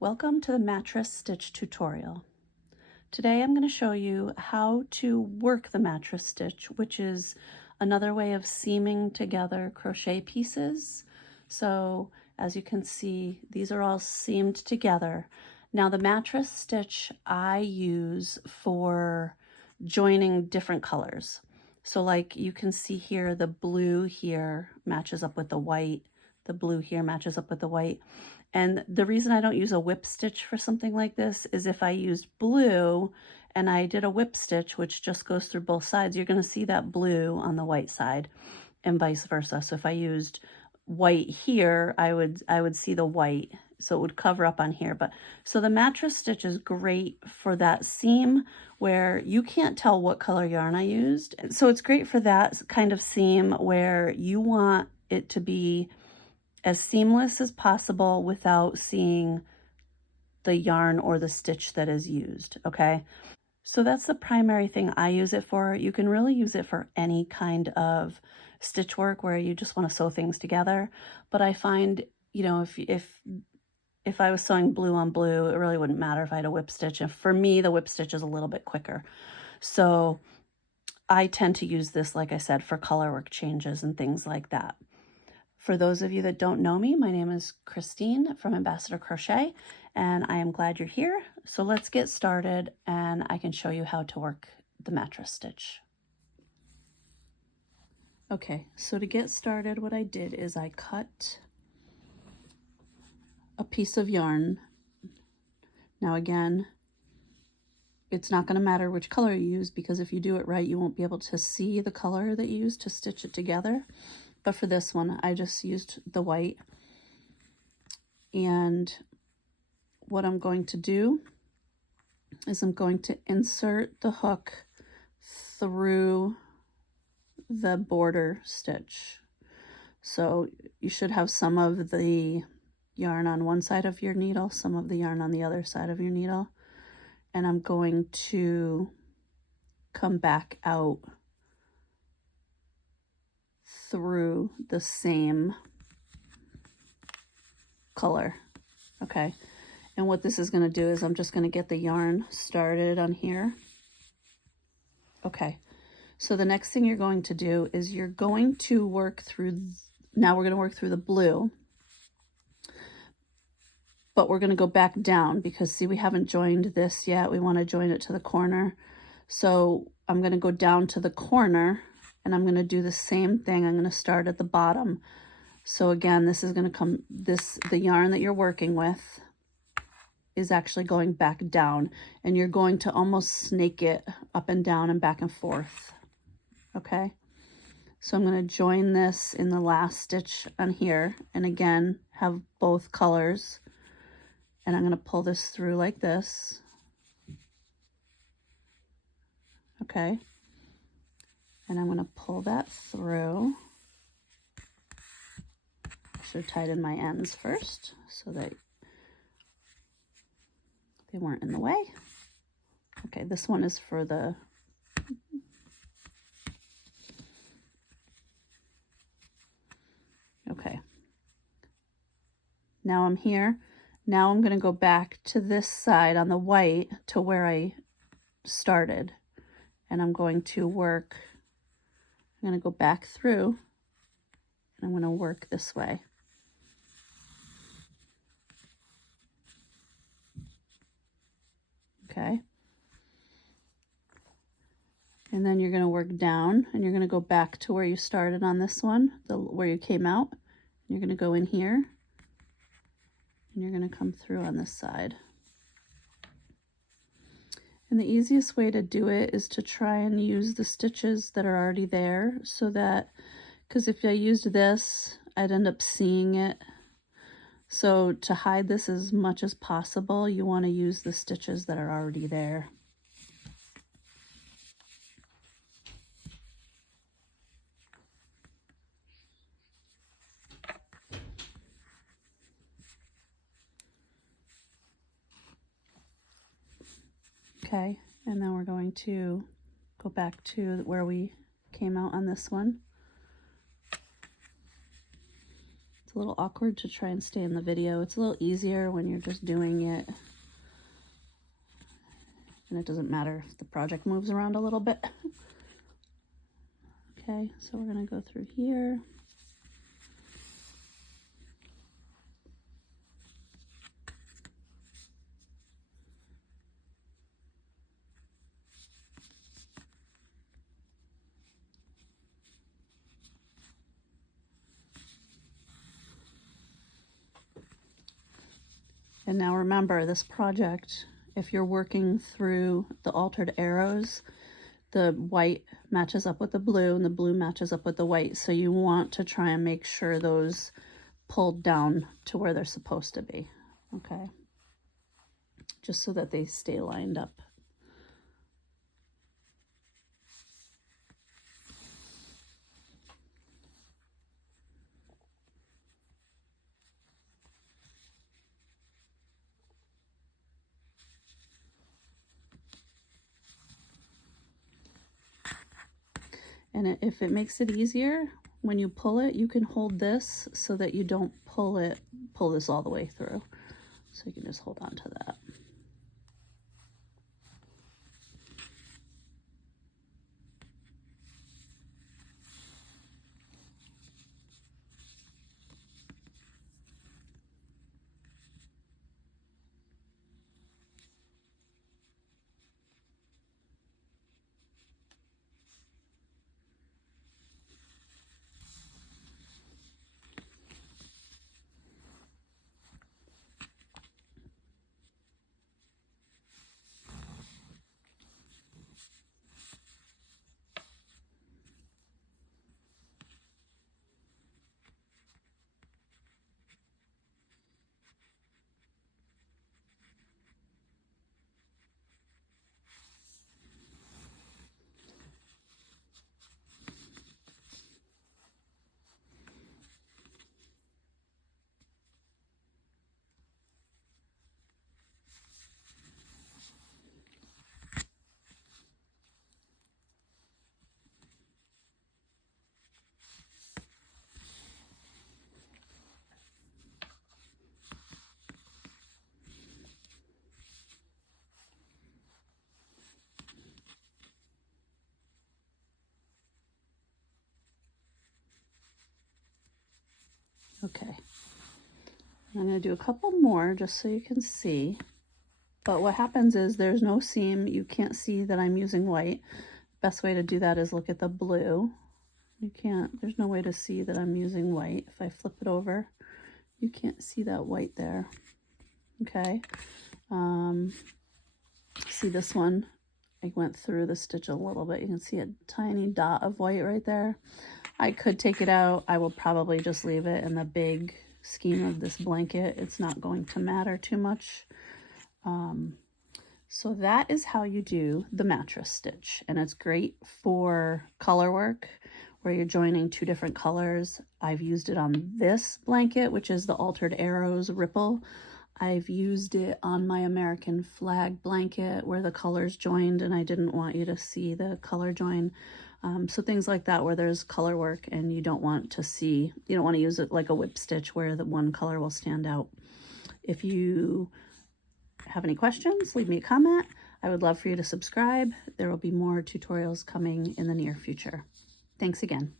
Welcome to the mattress stitch tutorial. Today I'm going to show you how to work the mattress stitch, which is another way of seaming together crochet pieces. So as you can see, these are all seamed together. Now the mattress stitch I use for joining different colors. So like you can see here, the blue here matches up with the white. The blue here matches up with the white. And the reason I don't use a whip stitch for something like this is if I used blue and I did a whip stitch, which just goes through both sides, you're going to see that blue on the white side and vice versa. So if I used white here, I would see the white, so it would cover up on here. But so the mattress stitch is great for that seam where you can't tell what color yarn I used. So it's great for that kind of seam where you want it to be as seamless as possible without seeing the yarn or the stitch that is used, okay? So that's the primary thing I use it for. You can really use it for any kind of stitch work where you just want to sew things together. But I find, you know, if I was sewing blue on blue, it really wouldn't matter if I had a whip stitch. And for me, the whip stitch is a little bit quicker. So I tend to use this, like I said, for color work changes and things like that. For those of you that don't know me, my name is Christine from Ambassador Crochet, and I am glad you're here. So let's get started and I can show you how to work the mattress stitch. Okay, so to get started, what I did is I cut a piece of yarn. Now again, it's not going to matter which color you use, because if you do it right, you won't be able to see the color that you used to stitch it together. But for this one, I just used the white. And what I'm going to do is I'm going to insert the hook through the border stitch. So you should have some of the yarn on one side of your needle, some of the yarn on the other side of your needle. And I'm going to come back out through the same color. Okay, and what this is going to do is I'm just going to get the yarn started on here. Okay, so the next thing you're going to do is you're going to work through, now we're going to work through the blue, but we're going to go back down because see, we haven't joined this yet. We want to join it to the corner. So I'm going to go down to the corner and I'm going to do the same thing. I'm going to start at the bottom. So again, this is going to come, the yarn that you're working with is actually going back down, and you're going to almost snake it up and down and back and forth. Okay, so I'm going to join this in the last stitch on here, and again, have both colors, and I'm going to pull this through like this. Okay. And I'm going to pull that through. I should have tightened my ends first so that they weren't in the way. Okay, this one is for the okay. Now I'm here. Now I'm going to go back to this side on the white to where I started. And I'm going to work, I'm going to go back through and I'm going to work this way. Okay. And then you're going to work down and you're going to go back to where you started on this one, where you came out. You're going to go in here and you're going to come through on this side. And the easiest way to do it is to try and use the stitches that are already there, so that, because if I used this, I'd end up seeing it. So to hide this as much as possible, you want to use the stitches that are already there. Okay, and then we're going to go back to where we came out on this one. It's a little awkward to try and stay in the video. It's a little easier when you're just doing it. And it doesn't matter if the project moves around a little bit. Okay, so we're going to go through here. And now remember, this project, if you're working through the altered arrows, the white matches up with the blue and the blue matches up with the white. So you want to try and make sure those pulled down to where they're supposed to be, okay? Just so that they stay lined up. And if it makes it easier, when you pull it, you can hold this so that you don't pull this all the way through. So you can just hold on to that. Okay, I'm going to do a couple more just so you can see. But what happens is there's no seam. You can't see that I'm using white. Best way to do that is look at the blue. There's no way to see that I'm using white. If I flip it over, you can't see that white there. Okay. See this one? I went through the stitch a little bit. You can see a tiny dot of white right there. I could take it out. I will probably just leave it in the big scheme of this blanket. It's not going to matter too much. So that is how you do the mattress stitch, and it's great for color work where you're joining two different colors. I've used it on this blanket, which is the Altered Arrows Ripple. I've used it on my American flag blanket where the colors joined and I didn't want you to see the color join. So things like that where there's color work and you don't want to use it like a whip stitch where the one color will stand out. If you have any questions, leave me a comment. I would love for you to subscribe. There will be more tutorials coming in the near future. Thanks again.